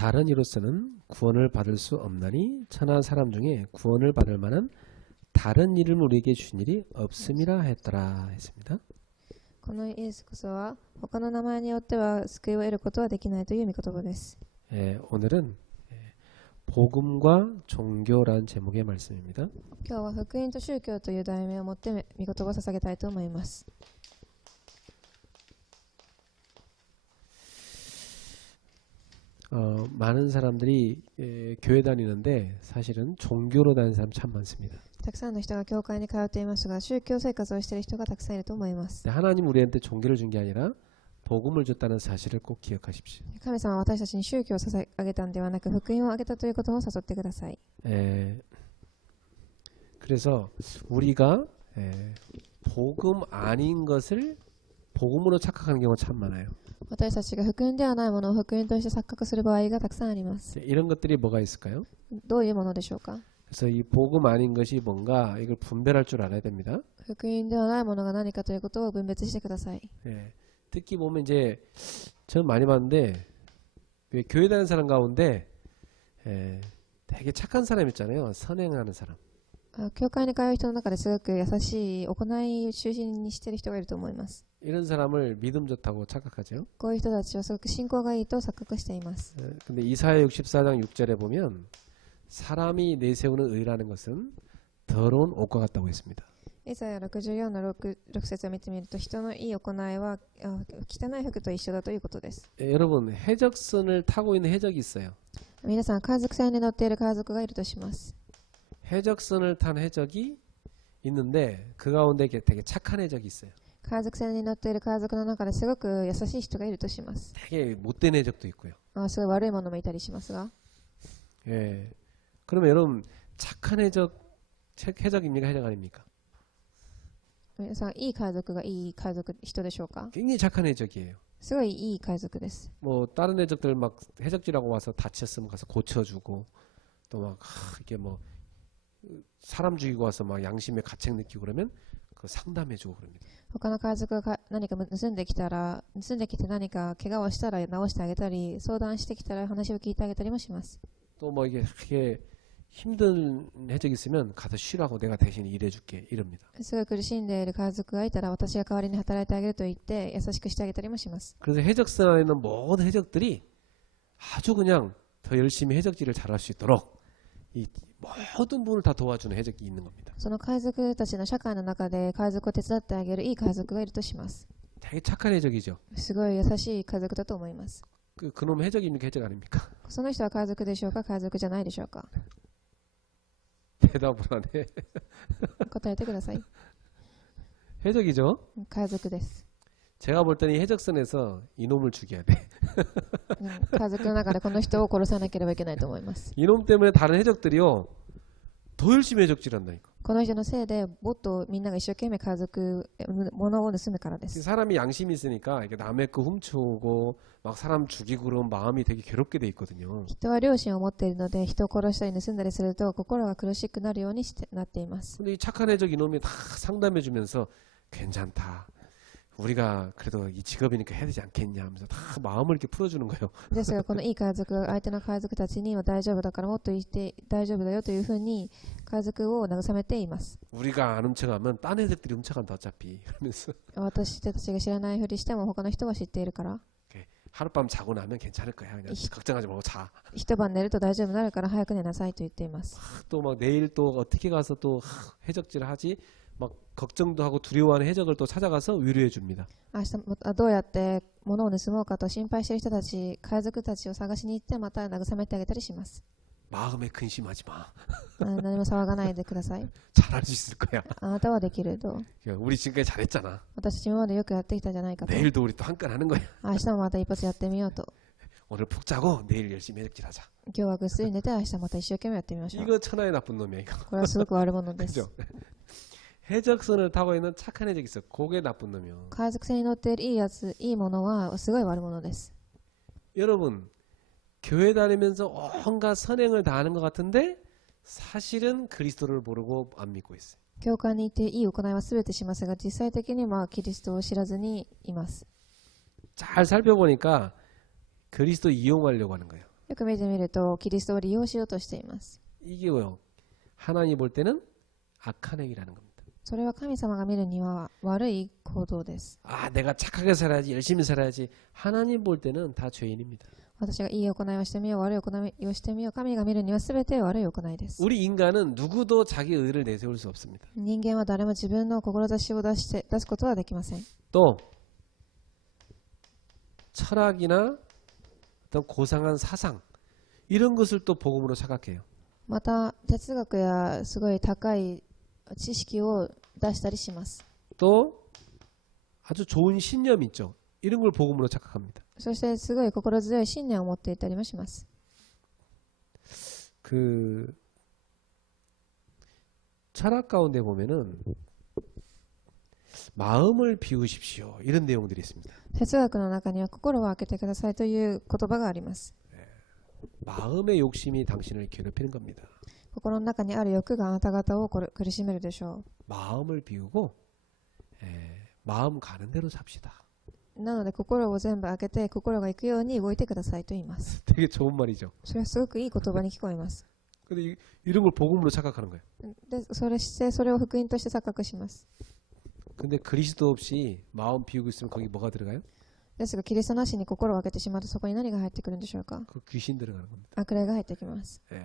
다른 이로서는 구원을 받을 수 없나니 천한 사람 중에 구원을 받을 만한 다른 이름을 우리에게 준 일이 없음이라 했더라 했습니다. このイエスこそは他の名前によっては救いを得ることはできないという御言葉です。 오늘은 복음과 종교라는 제목의 말씀입니다. 今日は福音と宗教という題名をもって御言葉を捧げたいと思います。 많은 사람들이 교회 다니는데 사실은 종교로 다니는 사람 참 많습니다. たくさんの人が教会に通っていますが、宗教生活をしている人がたくさんいると思います。 하나님 우리한테 종교를 준 게 아니라 복음을 줬다는 사실을 꼭 기억하십시오. 神様は私たちに宗教を捧げたのではなく、福音をあげたということを誘ってください。 그래서 우리가 복음 아닌 것을 복음으로 착각하는 경우가 참 많아요. 私たちが福音ではないものを福音として錯覚する場合がたくさんあります。 이런 것들이 뭐가 있을까요? どういうものでしょうか。 그래서 이 복음 아닌 것이 뭔가 이걸 분별할 줄 알아야 됩니다. 福音ではないものが何かということを分別してください。 특히 보면 이제 저는 많이 봤는데 교회 다니는 사람 가운데 되게 착한 사람 있잖아요. 선행하는 사람. 教会に通う人の中ですごく優しい行いを中心にしている人がいると思います。 이런 사람을 믿음 좋다고 착각하죠. こういう人たちはすごく信仰がいいと錯覚しています。 근데 이사야 64장 6절에 보면 사람이 내세우는 의라는 것은 더러운 옷과 같다고 했습니다. イザヤ64の 6節を見てみると、人のいい行いは汚い服と一緒だということです。 여러분 해적선을 타고 있는 해적이 있어요. 皆さん、海賊船に乗っている海賊がいるとします。 해적선을 탄 해적이 있는데 그 가운데 되게 착한 해적이 있어요. 海賊船に乗っている海賊の中ですごく優しい人がいるとします。 되게 못된 해적도 있고요. すごい悪いものもいたりしますが、 그러면 여러분 착한 해적입니까? 해적 아닙니까? 皆さん、いい海賊がいい海賊人でしょうか。 굉장히 착한 해적이에요. すごいいい海賊です。 뭐 다른 해적들 막 해적질하고 와서 다쳤으면 가서 고쳐주고 또 막 이게 뭐 사람 죽이고 와서 막 양심의 가책 느끼고 그러면 그 상담해주고 그럽니다. 他の海賊が何か盗んできて何か怪我をしたら直してあげたり、相談してきたら話を聞いてあげたりもします。 또 뭐 이게 힘든 해적이 있으면 가서 쉬라고 내가 대신 일해줄게 이럽니다. すごい苦しんでいる海賊がいたら私が代わりに働いてあげると言って優しくしてあげたりもします。 그래서 해적선 안에 있는 모든 해적들이 아주 그냥 더 열심히 해적질을 잘할 수 있도록 이 모든 분을 다 도와주는 해적이 있는 겁니다. その海賊たちの社会の中で海賊を手伝ってあげるいい海賊がいるとします。 되게 착한 해적이죠. すごい優しい海賊だと思います。 그놈 해적입니까? 해적 아닙니까? その人は海賊でしょうか、海賊じゃないでしょうか。 대답을 하네. 答えてください。 해적이죠. 海賊です。 제가 볼 때는 해적선에서 이놈을 죽여야 돼. 海賊の中でこの人を殺さなければいけないと思います。 이놈 때문에 다른 해적들이요 더 열심히 해적질한다니까. この人のせいでもっとみんなが一生懸命海賊物を盗むからです。 사람이 양심이 있으니까 이게 남의 거 훔쳐오고 막 사람 죽이고 그러면 마음이 되게 괴롭게 돼 있거든요. 人は良心を持っているので、人を殺したり盗んだりすると心が苦しくなるようになっています。 근데 이 착한 해적 이놈이 다 상담해주면서 괜찮다. 우리가 그래도 이 직업이니까 해야 되지 않겠냐 하면서 다 마음을 이렇게 풀어주는 거예요. ですが、このいい海賊が相手の海賊たちには大丈夫だからもっと言って大丈夫だよというふうに海賊を慰めています。 우리가 안 훔쳐가면 딴 애들이 훔쳐간다 어차피 이러면서 私たちが知らないふりしても他の人は知っているから、 하룻밤 자고 나면 괜찮을 거야. 그냥 걱정하지 말고 자. 一晩寝ると大丈夫になるから早く寝なさいと言っています。 또 막 내일 또 어떻게 가서 또 해적질 하지? 막 걱정도 하고 두려워하는 해적을 또 찾아가서 위로해 줍니다. 明日どうやって物を盗もうかと心配している人たち、海賊たちを探しに行ってまた慰めてあげたりします。 마음에 근심하지 마. 何も騒がないでください。 잘할 수 있을 거야. あなたはできると。 우리 지금까지 잘했잖아. 私たち今までよくやってきたじゃないかと。 내일도 우리 또 한 건 하는 거야. 明日もまた一発やってみようと。 오늘 푹 자고 내일 열심히 해적질하자. 今日はぐっすり寝て明日また一生懸命やってみましょう。 이거 천하의 나쁜 놈이야 이거. これはすごく悪者です。 그죠? 해적선을 타고 있는 착한 해적이 있어. 그게 나쁜 놈이요. 海賊船に乗っているいいやつ、いいものはすごい悪者です。 여러분 교회 다니면서 온갖 선행을 다 하는 것 같은데 사실은 그리스도를 모르고 안 믿고 있어요. 教会にいていい行いは全てしますが、実際的にはキリストを知らずにいます。 잘 살펴보니까 그리스도 이용하려고 하는 거예요. よく見てみるとキリストを利用しようとしています。 이게 뭐요? 하나님 볼 때는 악한 행위라는 겁니다. それは神様が見るには悪い行動です。 아, 내가 착하게 살아야지, 열심히 살아야지. 하나님 볼 때는 다 죄인입니다. 私がいい行いをしてみよう、悪い行いをしてみよう。神が見るには全て悪い行いです。 우리 인간은 누구도 자기 의를 내세울 수 없습니다. 人間は誰も自分の志を出すことはできません。 또 철학이나 어떤 고상한 사상 이런 것을 또 복음으로 착각해요. また哲学やすごい高い知識を出したりします。 또 아주 좋은 신념 있죠. 이런 걸 복음으로 착각합니다. そしてすごい心強い信念を持っていたりもします。 그 철학 가운데 보면은 마음을 비우십시오. 이런 내용들이 있습니다. 哲学の中には心を開けてくださいという言葉があります。 마음의 욕심이 당신을 괴롭히는 겁니다. 心の中にある欲があなた方を苦しめるでしょ 마음을 비우고 마음 가는 대로 삽시다. う。なので心を全部開けて心が行くように動いてくださいと言います。 되게 좋은 말이죠. それはすごくいい言葉に聞こえます。 근데 이런 걸 복음으로 착각하는 거예요. で、それを福音として錯覚します。 근데 그리스도 없이 마음 비우고 있으면 거기 뭐가 들어가요? ですがキリストなしに心を開けてしまうとそこに何が入ってくるんでしょうか。 그 귀신 들어가는 겁니다. 悪霊が入ってきます。 예.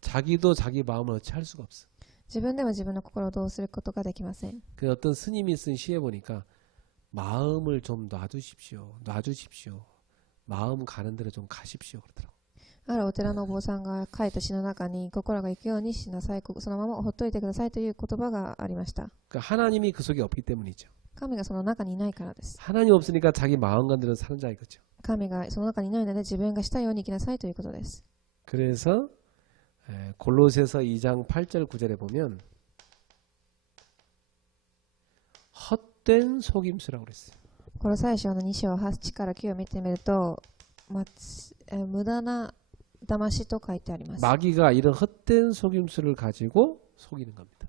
자기도 자기 마음을 어찌 할 수가 없어. 自分では自分の心をどうすることができません。 그 어떤 스님이 쓴 시에 보니까 마음을 좀 놔주십시오. 마음 가는 대로 좀 가십시오 그러더라고. あるお寺のお坊さんが書いた詩の中に心が行くようにしなさい、そのままほっといてくださいという言葉がありました。 그러니까 하나님이 그 속에 없기 때문이죠. 神がその中にいないからです。 하나님 없으니까 자기 마음 가는 대로 사는 자 이거죠. 神がその中にいないので自分がしたように生きなさいということです。 그래서 골로새서 2장 8절 9절에 보면 헛된 속임수라고 그랬어요. この最初の2章8から9を見てみると、無駄な騙しと書いてあります。 마귀가 이런 헛된 속임수를 가지고 속이는 겁니다.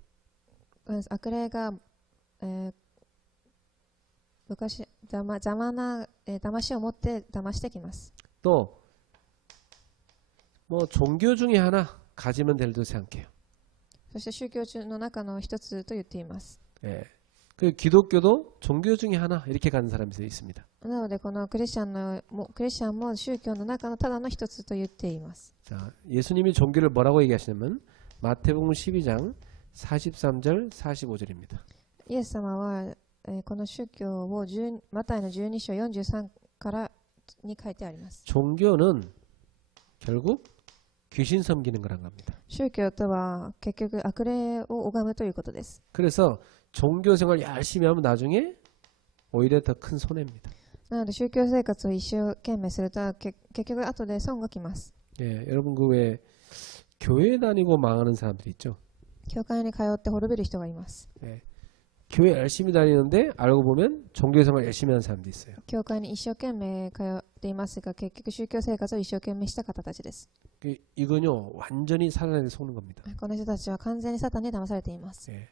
悪霊が、邪魔な、騙しを持って騙してきます。 또 뭐 종교 중에 하나 가지면 될도 생각해요. そして宗教の中の一つと言っています。 예. 그 기독교도 종교 중에 하나 이렇게 가는 사람이 있습니다. なのでこのクリスチャンも宗教の中のただの一つと言っています。 자, 예수님이 종교를 뭐라고 얘기하시냐면 마태복음 12장 43절 45절입니다. イエス様は、この宗教をマタイの12章43からに書いてあります。 종교는 결국 귀신 섬기는 거란 겁니다. 宗教とは結局悪霊を拝むということです。 그래서 종교 생활 열심히 하면 나중에 오히려 더 큰 손해입니다. なので宗教生活を一生懸命すると結局後で損がきます。 예, 여러분 그 왜 교회 다니고 망하는 사람들이 있죠. 教会に通って滅びる人がいます。 예, 교회 열심히 다니는데 알고 보면 종교 생활 열심히 하는 사람도 있어요. 教会に一生懸命通っていますが結局宗教生活を一生懸命した方たちです。 이건요 완전히 사단에게 속는 겁니다. この人たちは完全にサタンに騙されています。 예.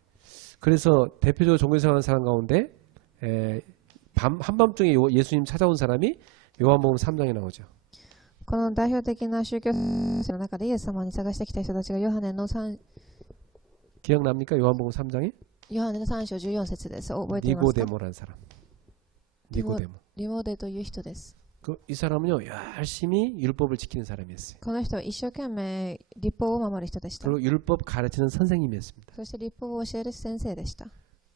그래서 대표적으로 종교 생활하는 사람 가운데 한밤중에 예수님 찾아온 사람이 요한복음 3장에 나오죠. この代表的な宗教者の中でイエス様に探してきた人たちがヨハネの3 기억납니까? 요한복음 3장에 章14節です。覚えていますか？ 니고데모라는 사람. 니고데모. リモデという人です。 이 사람은요 열심히 율법을 지키는 사람이었어요. この人は一生懸命律法を守る人でした。 그리고 율법 가르치는 선생님이었습니다. そして律法を教える先生でした。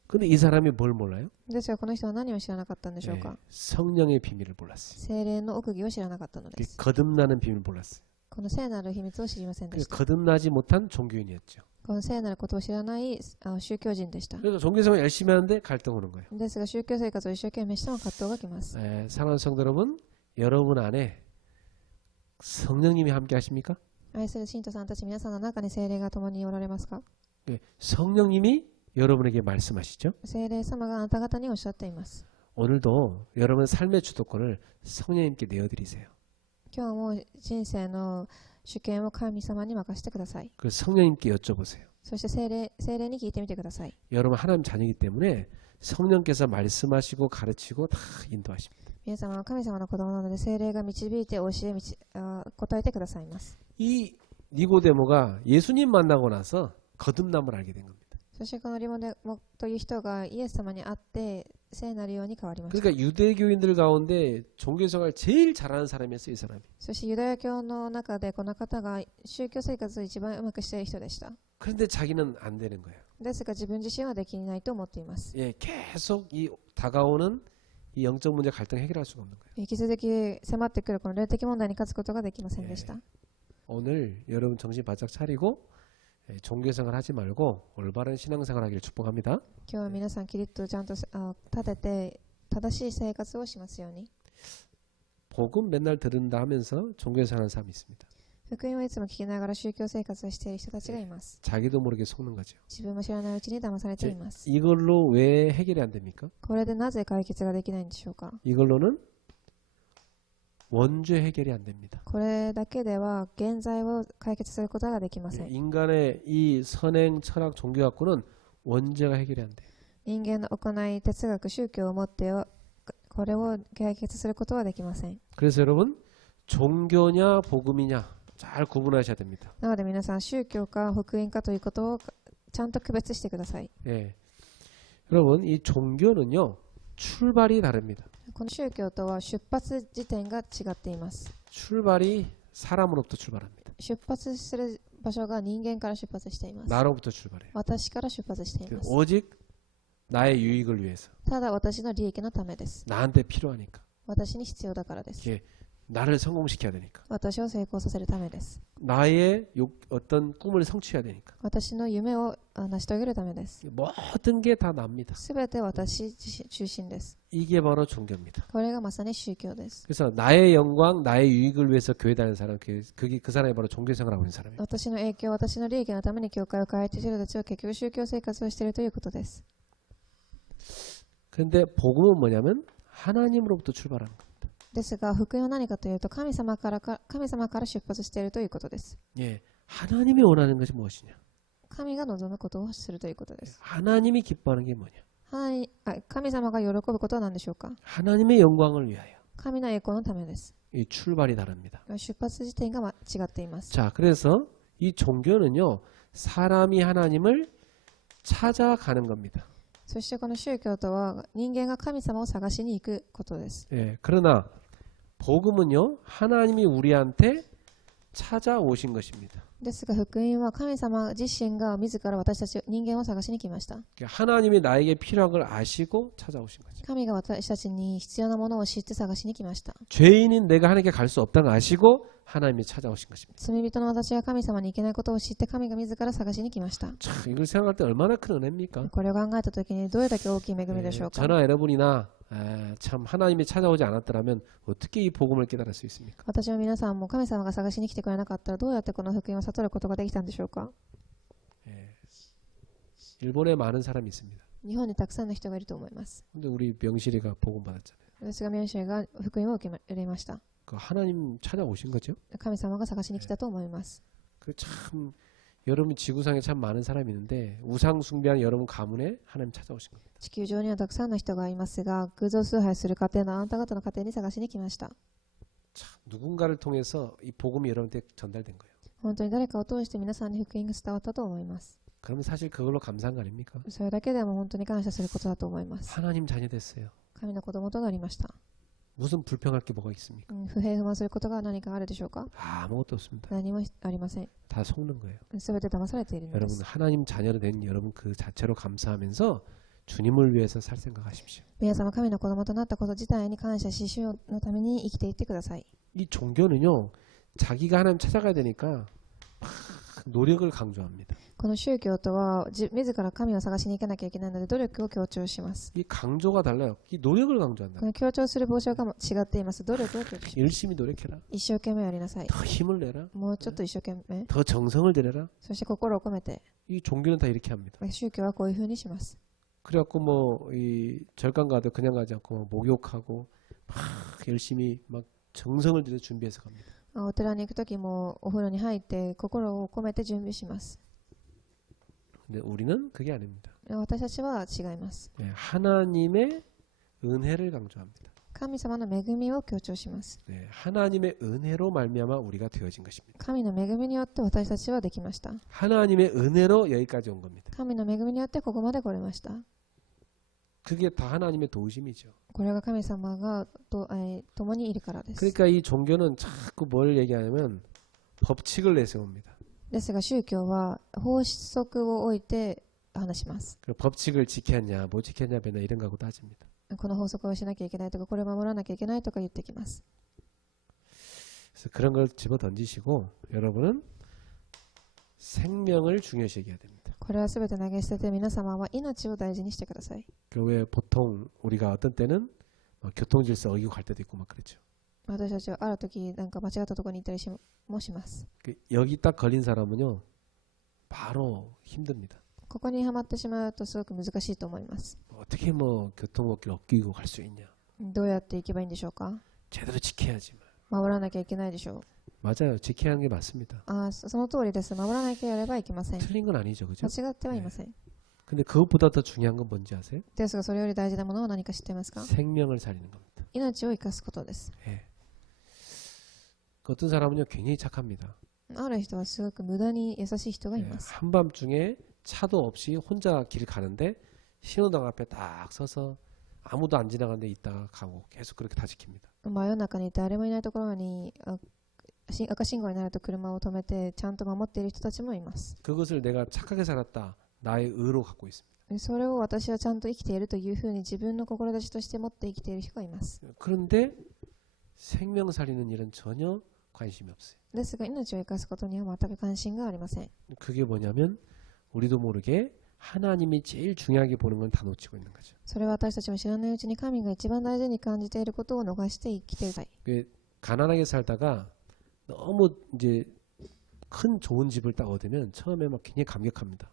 근데 이 사람이 뭘 몰라요? ですがこの人は何を知らなかったんでしょうか？ 성령의 비밀을 몰랐어요. 聖霊の奥義を知らなかったのです。 거듭나는 비밀을 몰랐어요. この聖なる秘密を知りませんでした。 거듭나지 못한 종교인이었죠. この聖なることを知らない宗教人でした。 그래서 종교생활 열심히 하는데 갈등 오는 거예요. ですが宗教生活を一生懸命しても葛藤がきます。 사랑하는 성도 여러분, 여러분 안에 성령님이 함께 하십니까? 愛する信徒さんたち、皆さんの中に聖霊が共におられますか？ 성령님이 여러분에게 말씀하시죠. 聖霊様があなた方におっしゃっています。 오늘도 여러분의 삶의 주도권을 성령님께 내어드리세요. 今日も人生の主権を神様に任せてください。 그 성령님께 여쭤보세요. そして聖霊に聞いてみてください。 여러분 하나님 자녀이기 때문에 성령께서 말씀하시고 가르치고 다 인도하십니다. 皆様は神様の子供なので聖霊が導いて教え答えてくださいます。 이 니고데모가 예수님 만나고 나서 거듭남을 알게 된 겁니다. そしてこのリモデモという人がイエス様に会って聖なるように変わりました。 그러니까 유대교인들 가운데 종교생활 제일 잘하는 사람이었어요, 이 사람이. そしてユダヤ教の中でこの方が宗教生活を一番うまくしている人でした。 그런데 자기는 안 되는 거예요. ですが自分自身はできないと思っています。 예, 계속 이 다가오는 이 영적 문제 갈등 해결할 수가 없는 거예요. 引き続き迫ってくるこの霊的問題に勝つことができませんでした。 오늘 여러분 정신 바짝 차리고 종교생활 하지 말고 올바른 신앙생활 하기를 축복합니다. 今日は皆さんキリッとちゃんと立てて正しい生活をしますように。 복음 맨날 들은다 하면서 종교생활하는 사람이 있습니다. 福音をいつも聞きながら宗教生活をしている人たちがいます。 자기도 모르게 속는 거죠. 自分も知らないうちに騙されています。 이걸로 왜 해결이 안 됩니까? これでなぜ解決ができないんでしょうか。 이걸로는 원죄 해결이 안 됩니다. これだけでは現在を解決することができません。 인간의 이 선행, 철학, 종교 갖고는 원죄가 해결이 안 돼요. 人間の行い、哲学、宗教をもってはこれを解決することはできません。 그래서 여러분 종교냐 복음이냐 잘 구분하셔야 됩니다. なので皆さん宗教か福音かということをちゃんと区別してください。 예. 여러분 이 종교는요 출발이 다릅니다. この宗教とは出発時点が違っています。 출발이 사람으로부터 출발합니다. 出発する場所が人間から出発しています。 나로부터 출발해요. 私から出発しています。 오직 나의 유익을 위해서 ただ私の利益のためです。 나한테 필요하니까 私に必要だからです。 이게 나를 성공시켜야 되니까 私を成功させるためです。 나의 어떤 꿈을 성취해야 되니까 私の夢を成し遂げるためです。 모든 게 다 납니다. すべて私自身中心です。 이게 바로 종교입니다. これがまさに宗教です。 그래서 나의 영광, 나의 유익을 위해서 교회 다니는 사람, 그 사람이 바로 종교생활하고 있는 사람이에요. 私の影響、私の利益のために教会を変えている人たちは結局宗教生活をしているということです。 그런데 복음은 뭐냐면 하나님으로부터 출발하는 거예요. ですが福音は何かというと神様から出発しているということです。 예, 하나님이 원하는 것이 무엇이냐? 神が望むことをするということです。 하나님이 기뻐하는 게 뭐냐? 神様が喜ぶことは何でしょうか。 하나님의 영광을 위하여. 神の栄光のためです。 이 출발이 다릅니다. 出発時点が違っています。 자, 그래서 이 종교는요, 사람이 하나님을 찾아가는 겁니다. そしてこの宗教とは人間が神様を探しに行くことです。 예, 그러나 복음은요, 하나님이 우리한테 찾아오신 것입니다. ですが福音は神様自身が自ら私たち人間を探しに来ました。 하나님이 나에게 필요한 걸 아시고 찾아오신 거죠. 神が私たちに必要なものを知って探しに来ました。 죄인인 내가 하나님께 갈 수 없다는 걸 아시고 하나님이 찾아오신 것입니다. 罪人の私が神様に行けないことを知って神が自ら探しに来ました。 참, 이걸 생각할 때 얼마나 큰 은혜입니까? これを考えたときにどれだけ大きい恵みでしょうか。 저나 여러분이나 참 하나님이 찾아오지 않았더라면 어떻게 이 복음을 깨달을 수 있습니까? 私は皆さんも神様が探しに来てくれなかったらどうやってこの福音を悟ることができたんでしょうか。 일본에 많은 사람이 있습니다. 日本にたくさんの人がいると思います。 근데 우리 명실이가 복음 받았잖아요. 私がミョンシェが福音を受け入れました。 그 하나님 찾아오신 거죠? 神様が探しに来たと思います。 그 참 여러분 지구상에 참 많은 사람이 있는데 우상 숭배하는 여러분 가문에 하나님 찾아오신 겁니다. 地球上にはたくさんの人がいますが、偶像崇拝する家庭のあなた方の家庭に探しに来ました。 참 누군가를 통해서 이 복음이 여러분한테 전달된 거예요. 本当に誰かを通して皆さんに福音が伝わったと思います。 그러면 사실 그걸로 감사한 거 아닙니까? それだけでも本当に感謝することだと思います。 하나님 자녀 됐어요. 神の子供となりました。 무슨 불평할 게 뭐가 있습니까? 不平不満することが何かあるでしょうか。 아무것도 없습니다. 何もありません。 다 속는 거예요. すべて騙されているので 여러분 す。 하나님 자녀로 된 여러분 그 자체로 감사하면서 주님을 위해서 살 생각하십시오. 皆様神の子供となったこと自体に感謝し、主のために生きていってください。 이 종교는요 자기가 하나님 찾아가야 되니까 막 노력을 강조합니다. この宗教とは自ら神を探しに行かなきゃいけないので努力を強調します。 이 강조가 달라요. 이 노력을 こ 강조한다. の強調する方針が違っています。努力を強調します。 열심히 노력해라. 一生懸命やりなさい。 더 힘을 내라. もうちょっと一生懸命。 더 정성을 들여라. そして心を込めて。 이 종교는 다 이렇게 합니다. 宗教はこういうふうにします。 그래갖고 뭐 이 절간 가도 그냥 가지 않고 막 목욕하고 막 열심히 막 정성을 들여 준비해서 갑니다. お寺に行くときもお風呂に入って心を込めて準備します。 근데 우리는 그게 아닙니다. 私たちは違います。 하나님의 은혜를 강조합니다. 神様の恵みを強調します。 네, 하나님의 은혜로 말미암아 우리가 되어진 것입니다. 神の恵みによって私たちはできました。 하나님의 은혜로 여기까지 온 겁니다. 神の恵みによってここまで来れました。 그게 다 하나님의 도우심이죠. これが神様が共にいるからです。 그러니까 이 종교는 자꾸 뭘 얘기하냐면 법칙을 내세웁니다. ですが宗教は法則を置いて話します。 그 법칙을 지켰냐 못 지켰냐 맨날 이런 거하고 따집니다. この法則をしなきゃいけないとかこれを守らなきゃいけないとか言ってきます。 그래서 그런 걸 집어 던지시고 여러분은 생명을 중요시 여겨야 됩니다. これは全て投げ捨てて皆様は命を大事にしてください。 그 왜 보통 우리가 어떤 때는 교통질서 어기고 갈 때도 있고 막 그렇죠. 私たちはある時なんか間違ったところに行ったりもします。 그 여기 딱 걸린 사람은요 바로 힘듭니다. ここにはまってしまうとすごく難しいと思います。 어떻게 뭐 교통법규를 어기고 갈 수 있냐. どうやって行けばいいんでしょうか。 제대로 지켜야지. 守らなきゃいけないでしょう。 맞아요. 지켜야 하는 게 맞습니다. その通りです。守らなければいけません。 틀린 건 아니죠. 그죠? 間違ってはいません。 근데 그것보다 더 중요한 건 뭔지 아세요? ですがそれより大事なものは何か知っていますか。 생명을 살리는 겁니다. 命を生かすことです。 예. 그 어떤 사람은요 굉장히 착합니다. ある人はすごく無駄に優しい人がい 예, ます。 한밤중에 차도 없이 혼자 길 가는데 신호등 앞에 딱 서서 아무도 안 지나가는데 있다가 가고 계속 그렇게 다 지킵니다. 真夜中に誰もいないところに赤信号になると車を止めてちゃんと守っている人たちもいます。 그것을 내가 착하게 살았다. 나의 의로 갖고 있습니다. それを私はちゃんと生きているというふうに自分の志として持って生きている人がいます。 그런데 생명 살리는 일은 전혀 관심이 없어요. ですが命を生かすことには全く関心がありません。 그게 뭐냐면 우리도 모르게 하나님이 제일 중요하게 보는 건 다 놓치고 있는 거죠. それは私たちも知らないうちに神が一番大事に感じていることを逃して生きていたい。 가난하게 살다가 너무 이제 큰 좋은 집을 딱 얻으면 처음에 막 굉장히 감격합니다.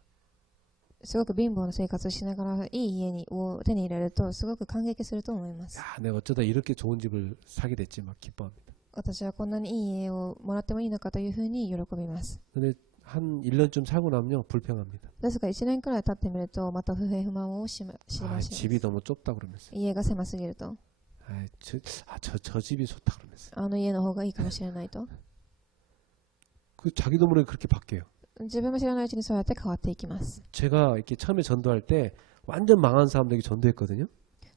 すごく貧乏な生活をしながらいい家を手に入れるとすごく感激すると思います。 야, 내가 어쩌다 이렇게 좋은 집을 사게 됐지 막 기뻐합니다. 私はこんなにいい家をもらってもいいのかというふうに喜びます。 근데 한 1년쯤 살고 나면요 불평합니다. ですが1年くらい経ってみるとまた不平不満を知りまし 집이 너무 좁다 그러면서 家が狭すぎると 저 집이 좋다 그러면서 あの家の方がいいかもしれないと 그 자기도 모르게 그렇게 바뀌어요. 自分も知らないうちにそうやって変わっていきます。 제가 이렇게 처음에 전도할 때 완전 망한 사람들에게 전도했거든요.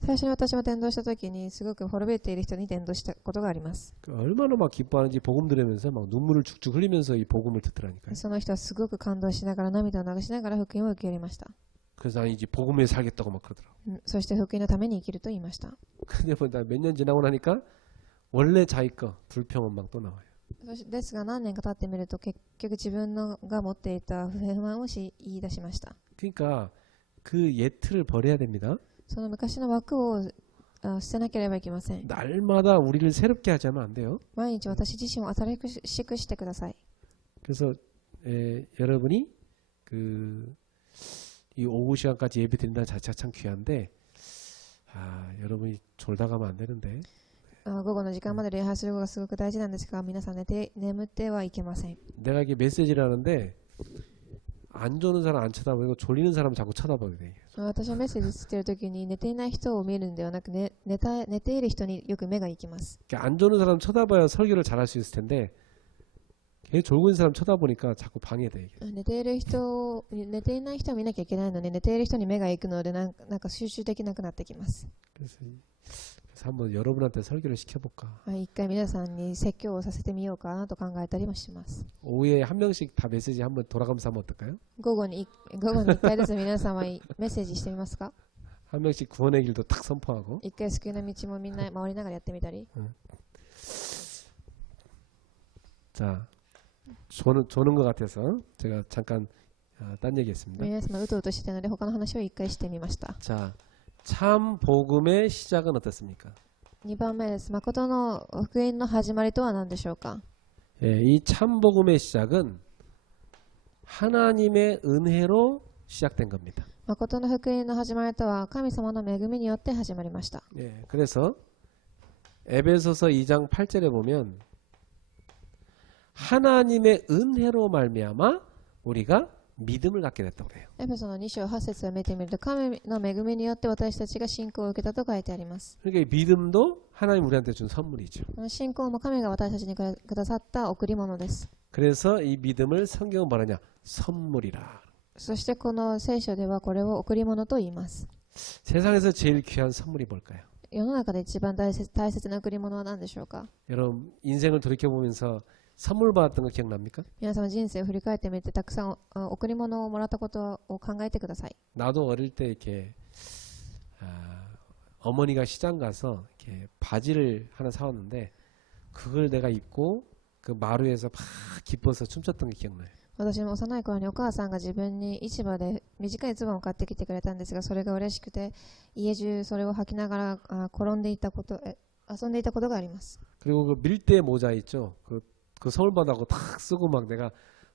最初に私は伝道した時にすごく滅びている人に伝道したことがあります。 얼마나 막 기뻐하는지 복음 들으면서 막 눈물을 죽죽 흘리면서 이 복음을 듣더라니까요. その人はすごく感動しながら涙を流しながら福音を受け入れました。 그래서 나는 이제 복음에 살겠다고 막 그러더라고. そして福音のために生きると言いました。 근데 뭐 몇 년 지나고 나니까 원래 자기 거 불평은 막 또 나와요. ですが何年か経ってみると結局自分のが持っていた不平不満を言い出しました。 그러니까 그 옛틀을 버려야 됩니다. その昔の枠を捨てなければいけません。 날마다 우리를 새롭게 하자면 안 돼요. 毎日私自身を新しくしてください。 그래서 여러분이 이 오후 시간까지 예배 드린다는 자체가 참 귀한데 여러분이 졸다 가면 안 되는데 午後の時間まで礼拝することがすごく大事なんですが皆さん眠ってはいけません。 내가 이게 메시지를 하는데 안 좋은 사람 안 쳐다보고 졸리는 사람 자꾸 쳐다보게 돼. 私はメッセージしている時に寝ていない人を見るんではなく、寝ている人によく目が行きます。 안 좋은 사람 쳐다봐야 설교를 잘할 수 있을 텐데 걔 졸고 있는 사람 쳐다보니까 자꾸 방해돼. 寝ていない人を見なきゃいけないのに寝ている人に目が行くのでなんか集中できなくなってきます。 그래서 한번 여러분한테 설교를 시켜볼까. 一回皆さんに説教をさせてみようかなと考えたりもします。 오후에 한 명씩 다 메시지 한번 돌아가면서 하면 어떨까요? 午後に1回ずつ皆様にメッセージしてみますか？ 한 명씩 구원의 길도 탁 선포하고. 1回救いの道もみんな回りながらやってみたり。 자, 조는 것 같아서 제가 잠깐 딴 얘기했습니다. 皆様うとうとしていたので他の話を1回してみました。 자, 참 복음의 시작은 어떻습니까? 2番目です。誠の福音の始まりとは何でしょうか？ 이 참 복음의 시작은 하나님의 은혜로 시작된 겁니다. 誠の福音の始まりとは神様の恵みによって始まりました。 그래서 에베소서 2장 8절에 보면 하나님의 은혜로 말미암아 우리가 믿음을 갖게 됐다고 그래요. エペソの2章8節を見てみると、神の恵みによって私たちが信仰を受けたと書いてあります。 그러니까 이 믿음도 하나님 우리한테 준 선물이죠. この信仰も神が私たちにくださった贈り物です。 그래서 이 믿음을 성경은 뭐라냐? 선물이라. そしてこの聖書ではこれを贈り物と言います。 세상에서 제일 귀한 선물이 뭘까요? 世の中で一番大切な贈り物は何でしょうか？ 여러분 인생을 돌이켜보면서 선물 받았던 거 기억납니까? 皆様人生を振り返ってみてたくさん贈り物をもらったことを考えてください。 나도 어릴 때 이렇게 어머니가 시장 가서 이렇게 바지를 하나 사왔는데 그걸 내가 입고 그 마루에서 막 기뻐서 춤췄던 게 기억나요. 私も幼い頃にお母さんが自分に市場で短いズボンを買ってきてくれたんですが、それが嬉しくて家中それを履きながら転んでいたこと遊んでいたことがあります。 그리고 그 밀대 모자 있죠. 그 서울 바다고 탁 쓰고 막 내가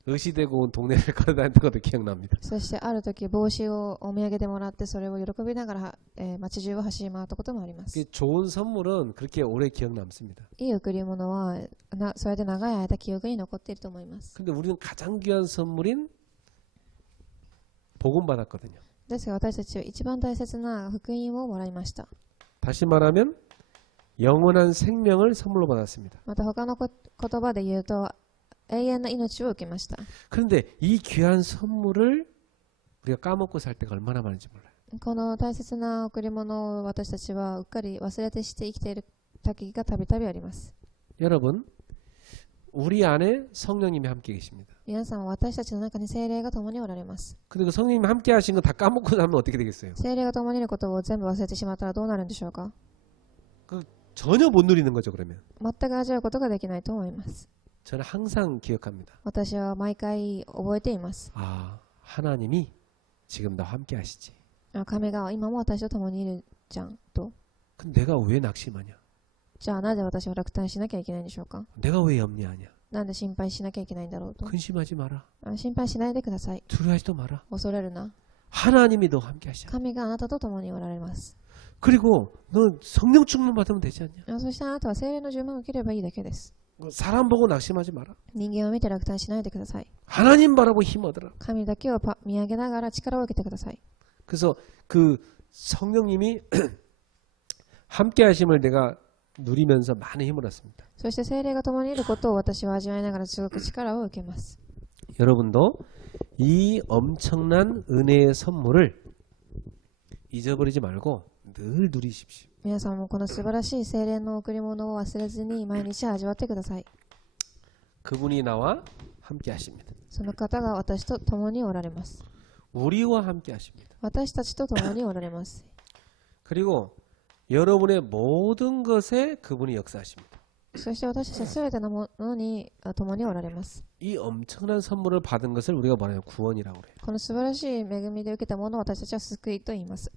의시되고 온 동네를 걸어다녔던 것도 기억납니다. そしてある時帽子をお土産でもらってそれを喜びながら、街中を走り回ったこともあります。 좋은 선물은 그렇게 오래 기억 남습니다. いい贈り物はそれで長い間記憶に残っていると思います。 근데 우리는 가장 귀한 선물인 복음 받았거든요. ですが私たちは一番大切な福音をもらいました。 다시 말하면 영원한 생명을 선물로 받았습니다. また他の言葉で言うと永遠な命を受けました。 그런데 이 귀한 선물을 우리가 까먹고 살 때가 얼마나 많은지 몰라요. この大切な贈り物を私たちはうっかり忘れてして生きている時がたびたびあります。 여러분, 우리 안에 성령님이 함께 계십니다. 皆さんは私たちの中に聖霊が共におられます。 근데 그 성령님이 함께 하신 거 다 까먹고 나면 어떻게 되겠어요? 聖霊が共にいることを全部忘れてしまったらどうなるんでしょうか？ 전혀 못 누리는 거죠, 그러면. 全く味わうことができないと思います。 저는 항상 기억합니다. 私は毎回覚えています。 아, 하나님이 지금 나와 함께 하시지. 神が今も私と共にいるじゃんと。 근데 내가 왜 낙심하냐? じゃあなぜ私は落胆しなきゃいけないんでしょうか？ 내가 왜 염려하냐? なんで心配しなきゃいけないんだろうと。 근심하지 마라. 心配しないでください。 두려워하지도 마라. 恐れるな。 하나님이 너와 함께 하시잖아. 神があなたと共におられます。 그리고 너 성령 충만 받으면 되지 않냐? そしてあなたは聖霊の充満を受ければいいだけです。 사람 보고 낙심하지 마라. 人間を見て落胆しないでください。 하나님 바라보 힘 얻으라. 神だけを見上げながら力を受けてください。 그래서 그 성령님이 함께 하심을 내가 누리면서 많은 힘을 얻습니다. そして聖霊が共にいることを私は味わいながらすごく力を受けます。 여러분도 이 엄청난 은혜의 선물을 잊어버리지 말고 늘 누리십시오. 皆さんもこの素晴らしい聖霊の贈り物を忘れずに毎日味わってください。 그분이 나와 함께 하십니다. その方が私と共におられます。 우리와 함께 하십니다. 私たちと共におられます。 그리고 여러분의 모든 것에 그분이 역사하십니다. そして私たちはすべてのものに共におられます。 이 엄청난 선물을 받은 것을 우리가 뭐냐면 구원이라고 그래요. この素晴らしい恵みで受けたものを私たちは救いと言います。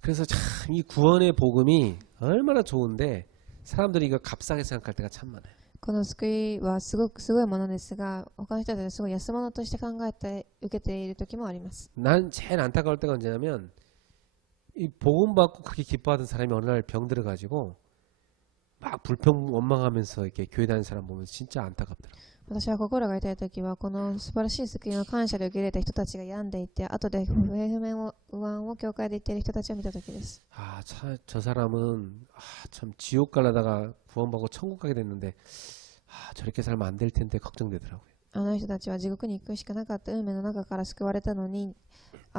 그래서 참 이 구원의 복음이 얼마나 좋은데 사람들이 이거 값싸게 생각할 때가 참 많아요. この救いはすごいものですが、他の人たちはすごい安物として考えて受けている時もあります。 난 제일 안타까울 때가 언제냐면 이 복음 받고 그렇게 기뻐하던 사람이 어느 날 병 들어가지고 막 불평 원망하면서 이렇게 교회 다니는 사람 보면 진짜 안타깝더라고요. 私は心が痛い時はこの素晴らしい救いを感謝で受け入れた人たちが病んでいて、後で不平不安を教会で言っている人たちを見た時です。 아, 저 사람은 참 지옥 가려다가 구원받고 천국 가게 됐는데 저렇게 살면 안 될 텐데 걱정되더라고요. あの人たちは地獄に行くしかなかった運命の中から救われたのに、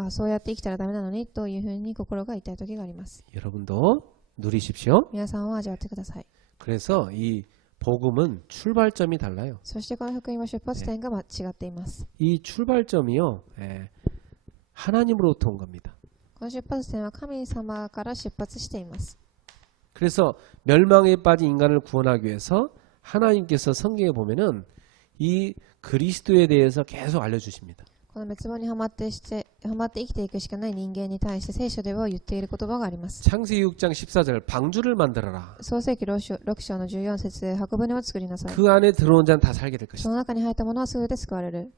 そうやって生きたらダメなのにというふうに心が痛い時があります。 여러분도 누리십시오. 皆さんは味わってください。 그래서 이 복음은 출발점이 달라요. そしてこの福音は出発点が違っています。 이 출발점이요, 하나님으로부터 온 겁니다. この出発点は神様から出発しています。 그래서 멸망에 빠진 인간을 구원하기 위해서 하나님께서 성경에 보면은 이 그리스도에 대해서 계속 알려주십니다. この滅亡にはまって生きていくしかない人間に対して聖書では言っている言葉があります。 창세기 6장 14절 방주를 만들어라. 創世記6章の14節で箱舟を作りなさい。 그 안에 들어온 자는 다 살게 될 そ 것이다. の中に入った者はすべて救われる。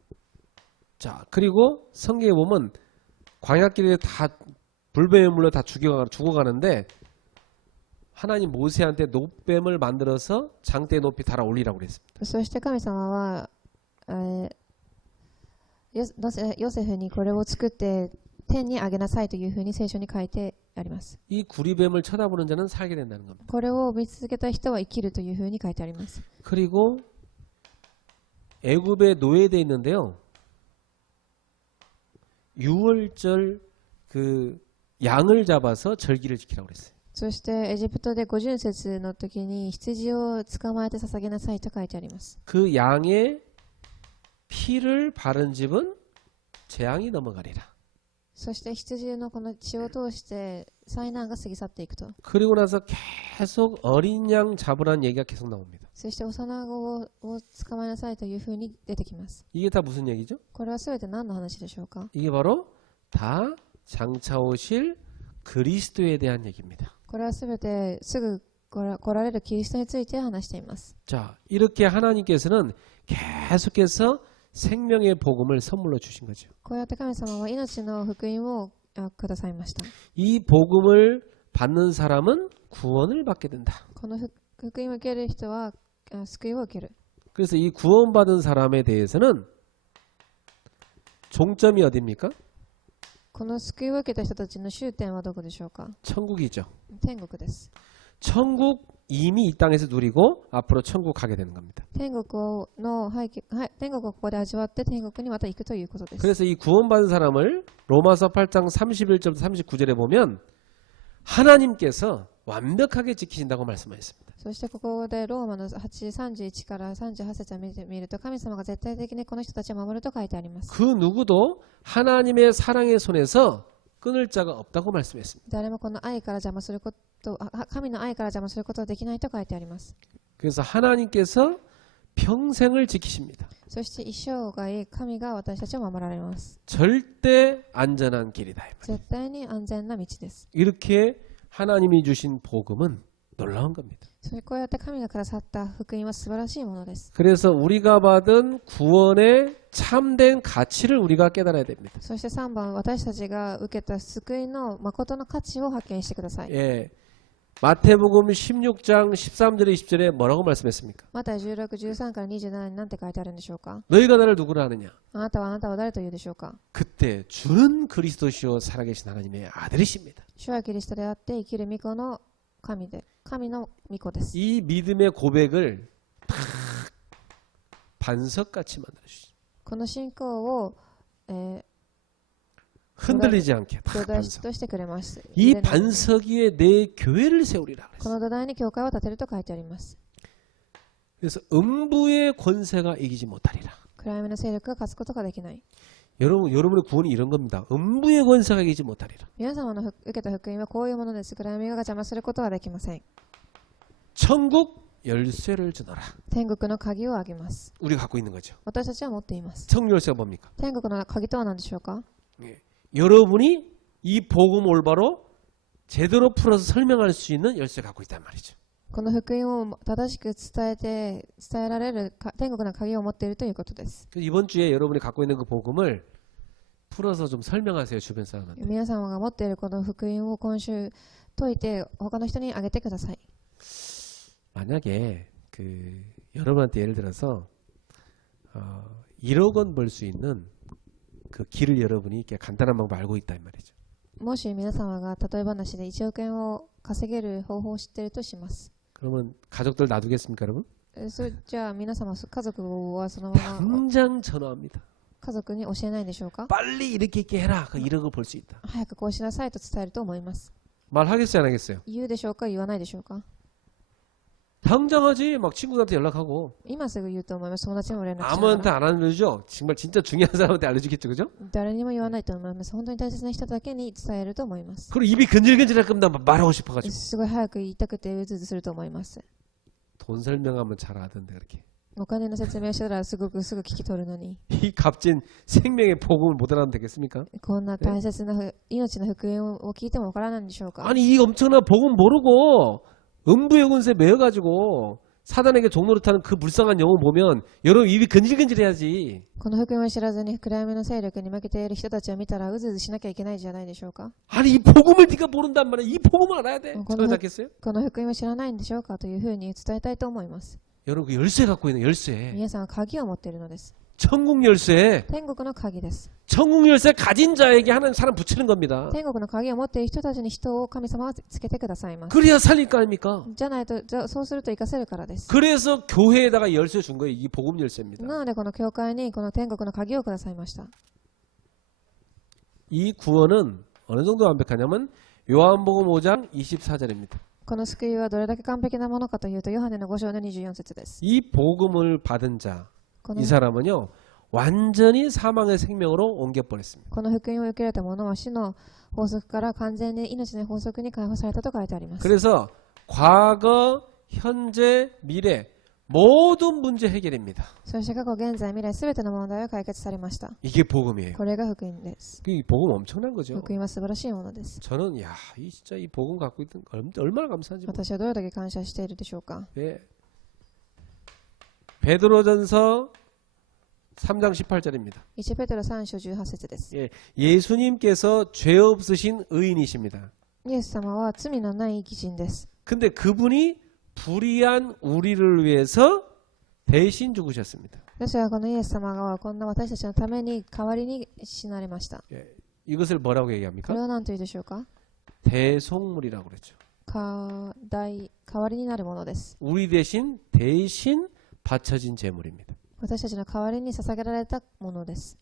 자, 그리고 성경에 보면 광야길에 다 불뱀에 물려 다 죽어가는데 하나님 모세한테 노뱀을 만들어서 장대 높이 달아 올리라고 그랬습니다. そして神様は、ヨセフにこれを作って天にあげなさいというふうに聖書に書いてあります。 이 구리뱀을 쳐다보는 자는 살게 된다는 겁니다. これを見続けた人は生きるというふうに書いてあります。 그리고 애굽에 노예돼 있는데요. 6월절 그 양을 잡아서 절기를 지키라고 그랬어요. そしてエジプトで五旬節の時に羊を捕まえて捧げなさいと書いてあります。 그 양의 피를 바른 집은 재앙이 넘어가리라. そして羊のこの血を通して災難が過ぎ去っていくと。 그리고 나서 계속 어린 양 잡으라는 얘기가 계속 나옵니다. そして幼子を捕まえなさいというふうに出てきます。 이게 다 무슨 얘기죠? これはすべて何の話でしょうか？ 이게 바로 다 장차 오실 그리스도에 대한 얘기입니다. これはすべてすぐ来られるキリストについて話しています。 자, 이렇게 하나님께서는 계속해서 생명의 복음을 선물로 주신 거죠. こうやって神様は命の福音をくださいました。 이 복음을 받는 사람은 구원을 받게 된다. この福音を受ける人は救いを受ける。 그래서 이 구원받은 사람에 대해서는 종점이 어디입니까? この救いを受けた人たちの終点はどこでしょうか？ 천국이죠. 天国です。 천국 이미 이 땅에서 누리고 앞으로 천국 가게 되는 겁니다. 天国をここで味わって天国にまた行くということです。 그래서 이 구원받은 사람을 로마서 8장 31절부터 39절에 보면 하나님께서 완벽하게 지키신다고 말씀하셨습니다. そしてここでローマの8:31から38節を見てみると神様が絶対的にこの人たちを守ると書いてあります。 그 누구도 하나님의 사랑의 손에서 끊을 자가 없다고 말씀했습니다. 誰もこの愛から邪魔すること神の愛から邪魔することはできないと書いてあります。 그래서 하나님께서 평생을 지키십니다. そして一生涯神が私たちを守られます。 절대 안전한 길이다. 絶対に安全な道です。 이렇게 하나님이 주신 복음은 놀라운 겁니다. そしてこうやって神がくださった福音は素晴らしいものです。 그래서 우리가 받은 구원의 참된 가치를 우리가 깨달아야 됩니다. そして3番、私たちが受けた救いの誠の価値を発見してください。 예, 마태복음 16장 13절에 20절에 뭐라고 말씀했습니까? また16、13から27に何て書いてあるんでしょうか？ 너희가 나를 누구라 하느냐? あなたは誰と言うでしょうか？ 그때 주는 그리스도시요 살아계신 하나님의 아들이십니다. 主はキリストであって生きる御子の神の御子です。 이 믿음의 고백을 탁 반석같이 만들어주시죠. この信仰を、흔들리지 않게 탁 土台 반석. としてくれます。 이 반석 위에 내 교회를 세우리라 この土台に教会を建てると書いてあります。 그래서 음부의 권세가 이기지 못하리라. 暗闇の勢力が勝つことができない。 여러분의 구원이 이런 겁니다. 음부의 권세가 이기지 못하리라. 皆様の受けた福音はこういうものです。暗闇が邪魔することはできません。 천국 열쇠를 주너라. 天国の鍵をあげます。 우리가 갖고 있는 거죠. 私たちは持っています。 천국 열쇠가 뭡니까? 天国の鍵とは何でしょうか？ 예. 여러분이 이 복음 올바로 제대로 풀어서 설명할 수 있는 열쇠를 갖고 있단 말이죠. この福音を正しく伝えられる天国の鍵を持っているということです。 이번 주에 여러분이 갖고 있는 그 복음을 풀어서 좀 설명하세요. 주변 사람한테. 皆様が持っているこの福音を今週解いて他の人にあげてください。 만약에 여러분한테 예를 들어서 1억 원 벌 수 있는 그 길을 여러분이 이렇게 간단한 방법 알고 있다 이 말이죠. もし皆様が例え話で1億円を稼げる方法を知っているとします。 그러면 가족들 놔두겠습니까, 여러분? じゃあ皆様家族はそのまま 당장 전화합니다. 家族に教えないでしょうか？ 빨리 이렇게 해라. 그 1억을 벌 수 있다. 早くこうしなさいと伝えると思います。 말하겠어요, 안 하겠어요? 言うでしょうか？言わないでしょうか？ 당장 하지. 막 친구들한테 연락하고 今すぐ言うと思います。友達にも連絡しなが 아무한테 ら 안 알려주죠. 정말 진짜 중요한 사람한테 알려주겠죠, 그죠? 誰にも言わないと思います。本当に大切な人だけに伝えると思います。 그리고 입이 근질근질할 겁니다. 말하고 싶어가지고. すごい早く言いたくてうずうずすると思います。 돈 설명하면 잘 하던데 그렇게. お金の説明したらすぐ聞き取るのに、 이 값진 생명의 복음을 못 알아면 되겠습니까? こんな大切な命の福音を聞いてもわからないんでしょうか？ 아니 이 엄청난 복음 모르고 음부의 권세 매여가지고 사단에게 종로를 타는 그 불쌍한 영혼 보면 여러분 입이 근질근질해야지. この福音を知らずに暗闇の勢力に負けている人たちを見たらうずうずしなきゃいけないじゃないでしょうか？ 아니 이 복음을 네가 모른단 말이야. 이 복음을 알아야 돼. 그거는- 저는 겠어요 この福音を知らないんでしょうかというふうに伝えたいと思います。 여러분 그 열쇠 갖고 있는 열쇠. 皆さんは鍵を持っているのです。 천국 열쇠, 天国の鍵です。 천국 열쇠 가진 자에게 하는 사람 붙이는 겁니다. 天国の鍵を持っている人たちに人を神様はつけてくださいます。 그래야 살릴 거 아닙니까? じゃないと、そうすると生かせるからです。 그래서 교회에다가 열쇠 준 거예요. 이 복음 열쇠입니다. なのでこの教会にこの天国の鍵をくださいました。 이 구원은 어느 정도 완벽하냐면 요한복음 5장 24절입니다. この救いはどれだけ完璧なものかというと、ヨハネの5章の24節です。 이 복음을 받은 자, この 이 사람은요 완전히 사망의 생명으로 옮겨버렸습니다. この福音を受け入れた者は死の法則から完全に命の法則に解放されたと書いてあります。 그래서 과거, 현재, 미래 모든 문제 해결입니다. そして過去、現在、未来、すべての問題が解決されました。 이게 복음이에요. これが福音です。 이 복음 엄청난 거죠. 福音は素晴らしいものです。 저는 진짜 이 복음 갖고 있던 얼마나 감사한지. 私はどれだけ感謝しているでしょうか。 예. 베드로전서 3장 18절입니다. 1ペテロ3章18節です。 예. 예수님께서 죄 없으신 의인이십니다. イエス様は罪のない義人です。 근데 그분이 불의한 우리를 위해서 대신 죽으셨습니다. ですがこのイエス様がこんな私たちのために代わりに死なれました。 예. 이것을 뭐라고 これ 얘기합니까? は何というでしょうか。 대속물이라고 그랬죠. 代わりになるものです。 우리 대신 바쳐진 제물입니다. 私たちの代わりに捧げられたものです。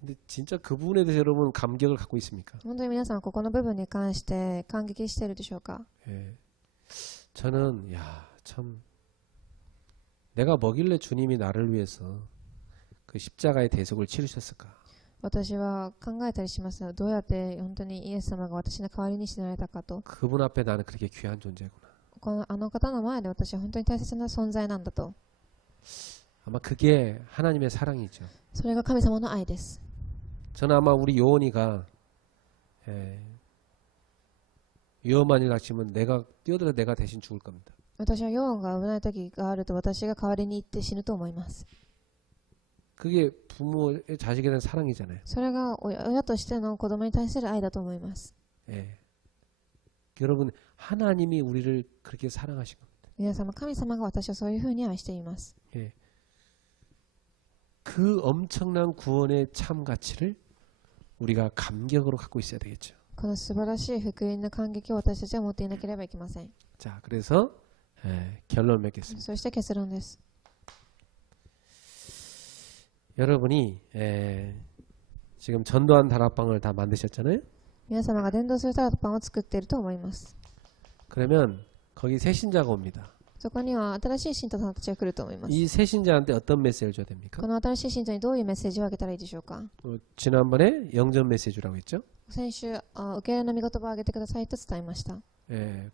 근데 진짜 그 부분에 대해서 여러분 감격을 갖고 있습니까? 本当に皆さんここの部分に関して感激しているでしょうか。 예. 저는 참 내가 뭐길래 주님이 나를 위해서 그 십자가의 대속을 치르셨을까? 私は考えたりします。どうやって本当にイエス様が私の代わりに死なれたかと。 그분 앞에 나는 그렇게 귀한 존재구나. あの方の前で私は本当に大切な存在なんだと。 아마 그게 하나님의 사랑이죠. それが神様の愛です。 저는 아마 우리 요원이가 위험한 일 닥치면 뛰어들어 내가 대신 죽을 겁니다. 私はヨーンが危ない時があると私が代わりに行って死ぬと思います。 그게 부모의 자식에 대한 사랑이잖아요. それが親としての子供に対する愛だと思います。 예. 여러분 하나님이 우리를 그렇게 사랑하신 겁니다. 皆様、神様が私をそういうふうに愛しています。 예. 그 엄청난 구원의 참 가치를 우리가 감격으로 갖고 있어야 되겠죠. この素晴らしい福音の感激を私たちは持っていなければいけません。 자, 그래서 결론 맺겠습니다. そして結論です。 여러분이 지금 전도한 다락방을 다 만드셨잖아요. 皆様が伝道するタラッパンを作っていると思います。 그러면 거기 새 신자가 옵니다. そこには新しい信徒さんたちが来ると思います。 이 새 신자한테 어떤 메시지를 줘야 됩니까? この新しい信徒にどういうメッセージをあげたらいいでしょうか。 지난번에 영전 메시지라고 했죠. 先週、受け入れの御言葉をあげてくださいと伝えました。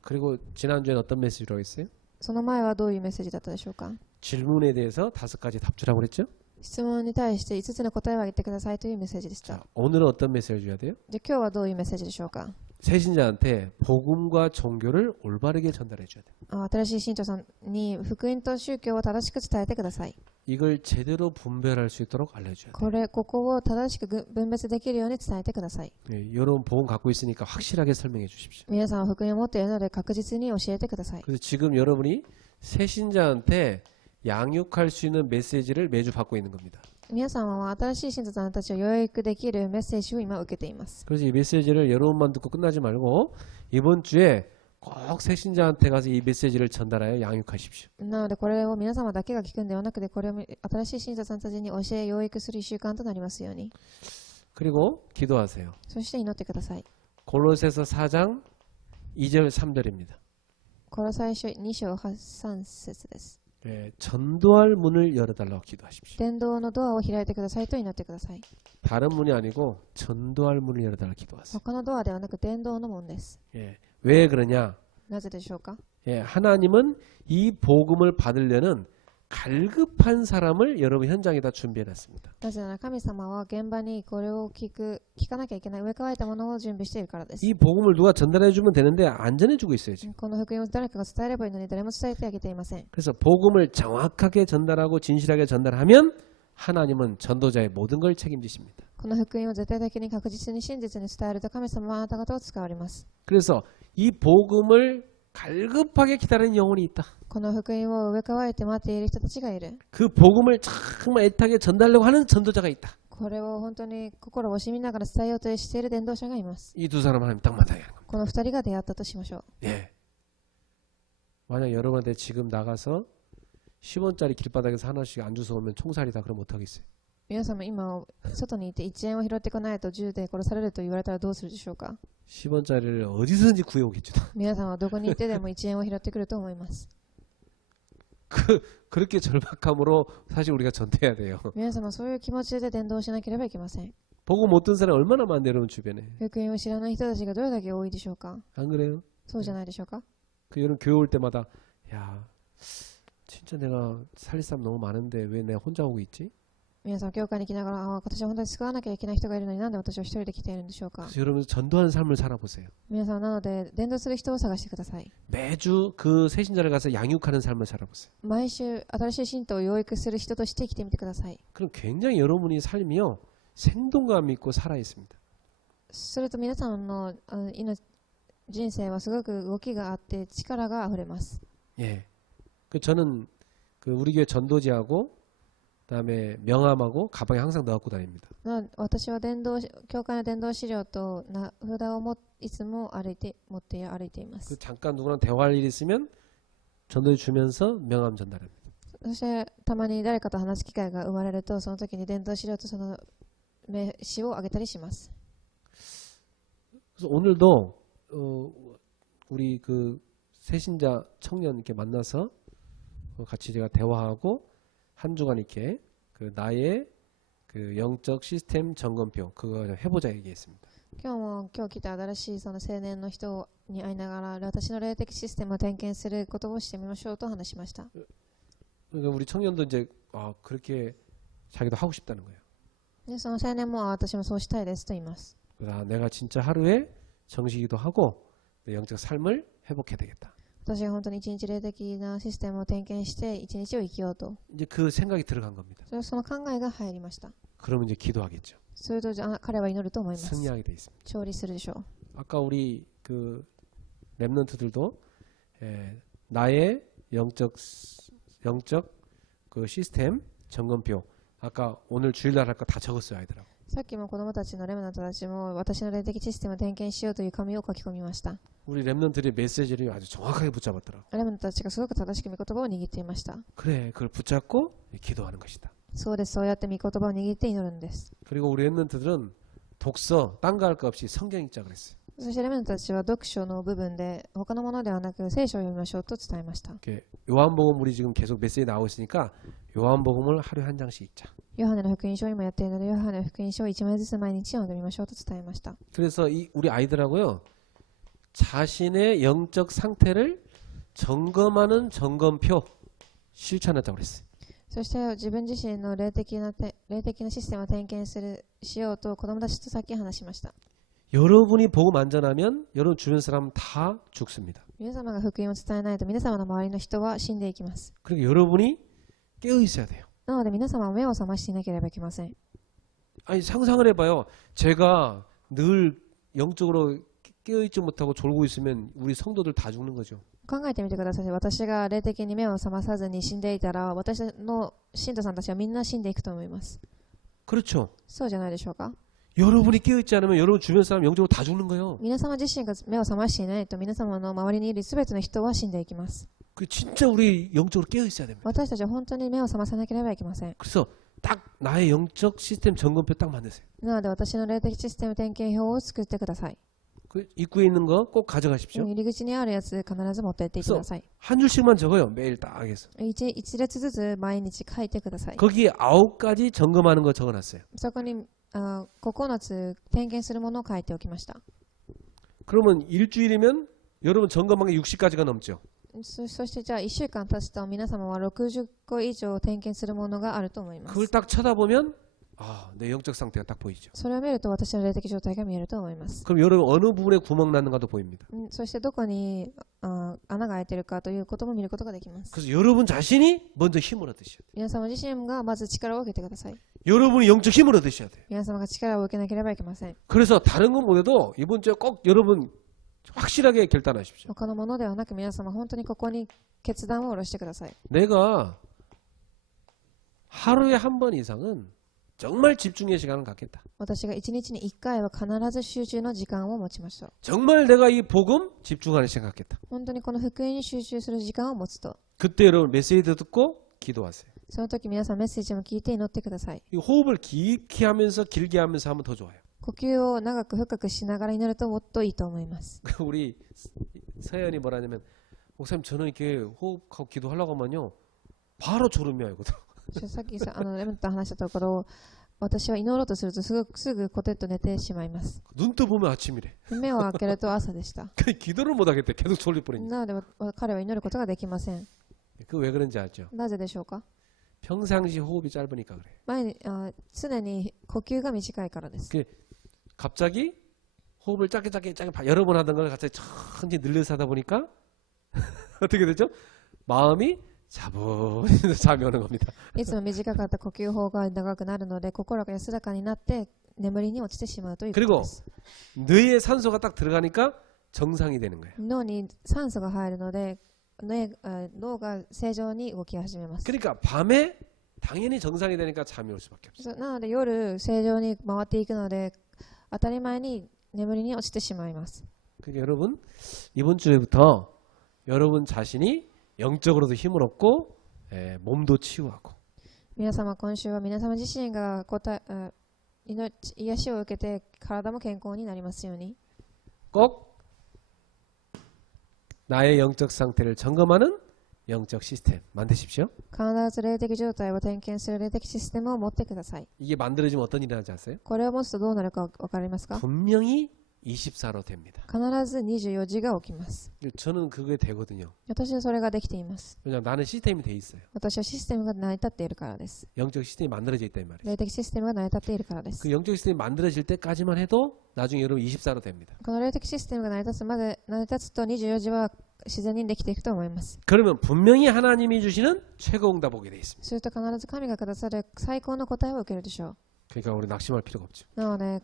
그리고 지난주에는 어떤 메시지라고 했어요? その前はどういうメッセージだったでしょうか。 질문에 대해서 5가지 답주라고 그랬죠. 質問に対して5つの答えをあげてくださいというメッセージでした。 자, 오늘은 어떤 메시지를 줘야 돼요? じゃあ今日はどういうメッセージでしょうか。 새 신자한테 복음과 종교를 올바르게 전달해 줘야 돼요. 新しい信徒さんに福音と宗教を正しく伝えてください。 이걸 제대로 분별할 수 있도록 알려줘야 돼요. ここを正しく分別できるように伝えてください。 여러분 복음 갖고 있으니까 확실하게 설명해 주십시오. 皆さんは福音を持っているので確実に教えてください。 그래서 지금 여러분이 새 신자한테 양육할 수 있는 메시지를 매주 받고 있는 겁니다. 皆さんは新しい信徒さんたちを養育できるメッセージを今受けています。 그래서 이 메시지를 여러분만 듣고 끝나지 말고 이번 주에 꼭 새 신자한테 가서 이 메시지를 전달하여 양육하십시오. なのでこれを皆様だけが聞くんではなくて、これを新しい信徒さんたちに教え養育する習慣となりますように。 그리고 기도하세요. そして祈ってください。 골로새서 4장 2절 3절입니다. これ最初2章3節です。 전도할 문을 열어달라고 기도하십시오. 伝道のドアを開いてくださいと祈ってください。 다른 문이 아니고 전도할 문을 열어달라고 기도하세요. 他のドアではなく伝道の門です。 왜 그러냐? なぜでしょうか。 하나님은 이 복음을 받으려는 갈급한 사람을 여러분 현장에다 준비해놨습니다. なぜなら神様は現場にこれを聞かなきゃいけない植え替えたものを準備しているからです。 이 복음을 누가 전달해주면 되는데 안 전해주고 있어요 지금. この福音を誰かが伝えればいいのに誰も伝えてあげていません。 그래서 복음을 정확하게 전달하고 진실하게 전달하면 하나님은 전도자의 모든 걸 책임지십니다. この福音を絶対的に確実に真実に伝えると神様はあなた方を使われます。 그래서 이 복음을 갈급하게 기다리는 영혼이 있다. この福音を上乾いて待っている人たちがいる。 그 복음을 정말 애타게 전달하려고 하는 전도자가 있다. これを本当に心を惜しみながら伝えようとしている伝道者がいます。 이 두 사람 하나님 딱 만나게 하는 겁니다. この二人が出会ったとしましょう。 예. 만약 여러분한테 지금 나가서 10원짜리 길바닥에서 하나씩 안 주워 오면 총살이다. 그럼 어떡하겠어요? 皆様今外にいて1円を拾ってこないと銃で殺されると言われたらどうするでしょうか。 10원짜리를 어디서든지 구해오겠죠. 皆さんはどこにいてでも1円を拾ってくると思います。 그렇게 절박함으로 사실 우리가 전도해야 돼요. 皆様そういう気持ちで伝道しなければいけません。 복음 못 듣는 사람이 얼마나 많은데 여러분 주변에. 福音を知らない人たちがどれだけ多いでしょうか。 안 그래요? そうじゃないでしょうか。 그 여러분 교회 올 때마다 야 진짜 내가 살릴 사람 너무 많은데 왜 내가 혼자 오고 있지? 皆さん教会に来ながら私は本当に救わなきゃいけない人がいるのになんで私は一人で来ているんでしょうか。 그래서 여러분 전도하는 삶을 살아보세요. 皆さんなので伝道する人を探してください。 매주 그 새신자를 가서 양육하는 삶을 살아보세요. 毎週新しい信徒を養育する人として生きてみてください。 그럼 굉장히 여러분이 삶이요 생동감 있고 살아 있습니다. すると皆さんの人生はすごく動きがあって力があふれます。 예. 그 저는 그 우리 교회 전도지하고 그다음에 명함하고 가방에 항상 넣고 다닙니다. 私は教会の伝道資料と名札をいつも持って歩いていま 그 す。 잠깐 누구랑 대화할 일 있으면 전도해 주면서 명함 전달합니다. そしてたまに誰かと話す機会が生まれるとその時に伝道資料とその名刺をあげたりします。 그래서 오늘도 우리 그 새신자 청년 이렇게 만나서 같이 제가 대화하고 한 주간 이렇게 그 나의 그 영적 시스템 점검표 그거 해보자 얘기했습니다. 今日来た新しいその青年の人に会いながら私の霊的システムを点検することをしてみましょうと話しました。 그러니까 우리 청년도 이제 그렇게 자기도 하고 싶다는 거예요. でその青年も私もそうしたいですと言います。 내가 진짜 하루에 정식기도 하고 내 영적 삶을 회복해야 되겠다. 私は本当に一日霊的なシステムを点検して一日を生きようと 이제 그 생각이 들어간 겁니다. その考えが入りました。 그러면 이제 기도하겠죠. それと彼は祈ると思います。 승리하게 돼 있습니다. 勝利するでしょう。 아까 우리 그 랩런트들도 나의 영적 그 시스템 점검표 아까 오늘 주일날 할 거 다 적었어요 아이들하고. さっきも子供たちのレムナントたちも私の霊的システムを点検しようという紙を書き込みました。 우리 랩런트들의 메시지를 아주 정확하게 붙잡았더라고. レムナントたちがすごく正しく御言葉を握っていました。 그래 그걸 붙잡고 기도하는 것이다. そうです、そうやって御言葉を握って祈るんです。 그리고 우리 랩런트들은 독서 딴 거 할 거 없이 성경 읽자 그랬어요. そしてレムナントたちは読書の部分で他のものではなく聖書を読みましょうと伝えました。 요한복음 우리 지금 계속 메시지 나오고 있으니까 요한복음을 하루에 한 장씩 읽자. ヨハネの福音書を今やっているのでヨハネの福音書を1枚ずつ毎日読んでみましょうと伝えました。 그래서 우리 아이들하고요 자신의 영적 상태를 점검하는 점검표 실천하자고 그랬어요. そして自分自身の霊的なシステムを点検しようと子供たちとさっき話しました。 여러분이 복음 안 전하면 여러분 주변 사람 다 죽습니다. 皆様が福音を伝えないと皆様の周りの人は死んでいきます。 그러니까 여러분이 깨어 있어야 돼요. なので皆様は目を覚ましていなければいけません。 아니 상상을 해봐요. 제가 늘 영적으로 깨어 있지 못하고 졸고 있으면 우리 성도들 다 죽는 거죠. 考えてみてください。私が霊的に目を覚まさずに死んでいたら私の信徒さんたちはみんな死んでいくと思います。 그렇죠. そうじゃないでしょうか。 여러분이 깨어 있지 않으면 여러분 주변 사람 영적으로 다 죽는 거예요. 皆様自身が目を覚ましていないと皆様の周りにいるすべての人は死んでいきます。 그 진짜 우리 영적으로 깨어 있어야 됩니다. 私たちは本当に目を覚まさなければいけません。 그래서 딱 나의 영적 시스템 점검표 딱 만드세요. なので私の霊的システム点検表を作ってください。 그 입구에 있는 거 꼭 가져가십시오. 入り口にあるやつ必ず持っていってください。 한 줄씩만 적어요. 매일 딱 해서. 一列ずつ毎日書いてください。 거기에 9가지 점검하는 거 적어놨어요. そこに9つ点検するものを書いておきました。 그러면 일주일이면 여러분 점검한 게 60가지가 넘죠. そしてじゃあ1週間経つと皆様は60個以上点検するものがあると思います。 그걸 딱 쳐다보면 내 영적 상태가 딱 보이죠. それを見ると私の霊的状態が見えると思います。 그럼 여러분 어느 부분에 구멍 났는가도 보입니다. そしてどこに穴が開いているかということも見ることができます。 그래서 여러분 자신이 먼저 힘을 얻으셔야 돼요. 皆様自身がまず力を受けてください。 여러분이 영적 힘을 얻으셔야 돼요. 皆様が力を受けなければいけません。 그래서 다른 건 못해도 이번 주에 꼭 여러분 확실하게 결단하십시오. 他のものではなく皆様本当にここに決断を下ろしてください。 내가 하루에 한 번 이상은 정말 집중의 시간을 갖겠다. 私が1日に1回は必ず集中の時間を持ちましょう。 정말 내가 이 복음 집중하는 시간 갖겠다. 本当にこの福音に集中する時間を持つと、 그때 여러분 메시지 듣고 기도하세요. その時皆さんメッセージも聞いて祈ってください。 이 호흡을 깊게 하면서 길게 하면서 하면 더 좋아요. 呼吸を長く深くしながら祈るともっといいと思います。 우리 서연이 뭐라냐면 목사님 저는 이렇게 호흡하고 기도하려고 하면요 바로 졸음이 와요. さっきさレムと話したところ、私は祈ろうとするとすぐコテッと寝てしまいます。 눈 떠보면 아침이래. 目を開けると朝でした。 기도를 못 하겠대. 계속 졸릴 뻔했네. なので彼は祈ることができません。 그 왜 그런지 알죠? なぜでしょうか。 평상시 호흡이 짧으니까 그래. 常に呼吸が短いからです。 갑자기 호흡을 짧게 여러 번 하던 걸 갑자기 천천히 늘려서 하다 보니까 어떻게 되죠? 마음이 차분히 잠이 오는 겁니다. いつも短かった呼吸法が長くなるので心が安らかになって眠りに落ちてしまうということです。 뇌에 산소가 딱 들어가니까 정상이 되는 거예요. 脳に酸素が入るので脳が正常に動き始めます。 그러니까 밤에 당연히 정상이 되니까 잠이 올 수밖에 없어요. なので夜正常に回っていくので当たり前に眠りに落ちてしまいます。 그러니까 여러분 이번 주에부터 여러분 자신이 영적으로도 힘을 얻고 몸도 치유하고 皆様今週は皆様自身が癒しを受けて体も健康になりますように 꼭 나의 영적 상태를 점검하는 영적 시스템 만드십시오. 必ず霊的状態を点検する霊的システムを持ってください。 이게 만들어지면 어떤 일이 나지 아세요? これを持つとどうなるか分かりますか？ 분명히 24로 됩니다. 必ず24時が起きます。 저는 그게 되거든요. 私はそれができています。 왜냐하면 나는 시스템이 돼 있어요. 私はシステムが成り立っているからです。 영적 시스템이 만들어져 있다 이 말이에요. 霊的システムが成り立っているからです。 그 영적 시스템이 만들어질 때까지만 해도 나중에 여러분 24로 됩니다. この霊的システムが成り立つまで成り立つと24時は自然にできていくと思います。 그러면 분명히 하나님이 주시는 최고 응답 오게 돼 있습니다. すると必ず神がくださる最高の答えを受けるでしょう。 그러니까 우리 낙심할 필요가 없죠. なので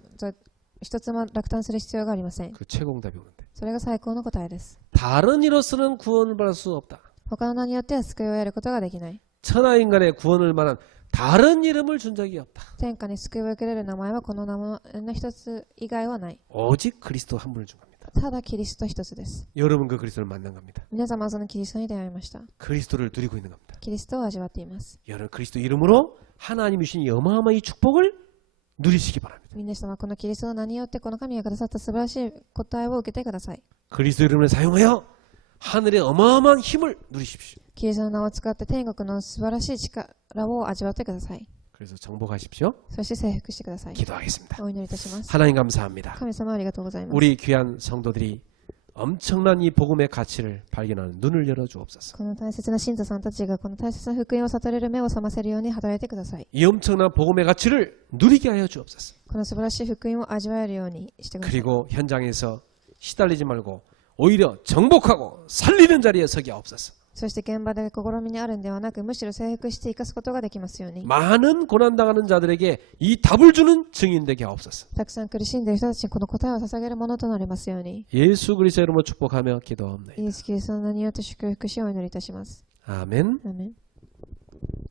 一つも落胆する必要がありません。 그 최고 응답이 오는데. それが最高の答えです。 다른 이로서는 구원을 받을 수 없다. 他の名によっては救いを得ることができない。 천하 인간의 구원을 만한 다른 이름을 준 적이 없다. 天下に救いを受けれる名前はこの名前の一つ以外はない。 오직 그리스도 한 분을 준 겁니다. ただキリスト一つです。 여러분 그 그리스도를 만난 겁니다. 皆様はそのキリストに出会いました。 그리스도를 누리고 있는 겁니다. キリストを味わっています。 여러분 그리스도 이름으로 하나님이 주신 이 어마어마한 이 축복을 누리시기 바랍니다. 皆様このキリストの名によってこの神がくださった素晴らしい答えを受けてください。 그리스도 이름을 사용하여 하늘의 어마어마한 힘을 누리십시오. キリストの名を使って天国の素晴らしい力を味わってください。 그래서 정복하십시오. そして征服してください。 기도하겠습니다. お祈りいたします。 하나님 감사합니다. 神様ありがとうございます。 우리 귀한 성도들이 엄청난 이 복음의 가치를 발견하는 눈을 열어 주옵소서. この大切な信徒さんたちがこの大切な福音を悟れる目を覚ませるように働いてください。 이 엄청난 복음의 가치를 누리게 하여 주옵소서. この素晴らしい福音を味わえるようにしてください。 그리고 현장에서 시달리지 말고 오히려 정복하고 살리는 자리에 서게 하옵소서. そして現場で試みにあるんではなく、むしろ征服して生かすことができますように。 많은 고난당하는 자들에게 이 답을 주는 증인 되게 하옵소서. たくさん苦しんでいる人たちにこの答えを捧げるものとなりますように。 예수 그리스도 이름으로 축복하며 기도합니다. イエス・キリストの名によって祝福しをお祈りいたします。 아멘. アーメン。